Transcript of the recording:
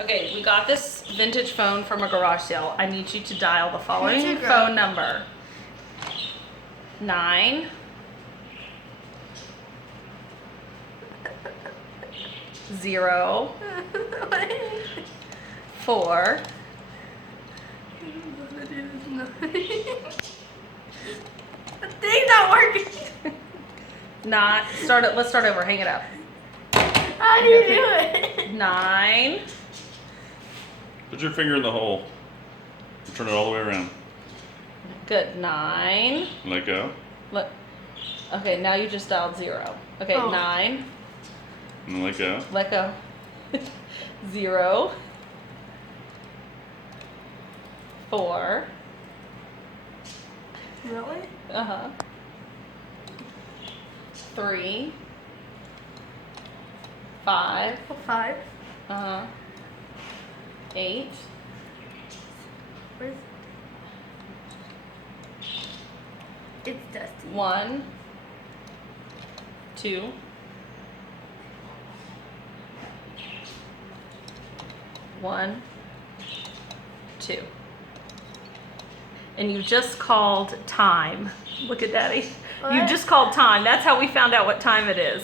Okay, we got this vintage phone from a garage sale. I need you to dial the following Vintage phone number. 9 0 4 The thing's not working. not start it. Let's start over. Hang it up. How do you do it? 9 Put your finger in the hole. Turn it all the way around. Good. 9. Let go. Let. Okay, now you just dialed 0. Okay, Oh. 9. And let go. Let go. 0 4 Really? 3 5 5. 8 Where's... It's dusty. 1 2 1 2. And you just called time. Look at Daddy. You What? just called time. That's how we found out what time it is.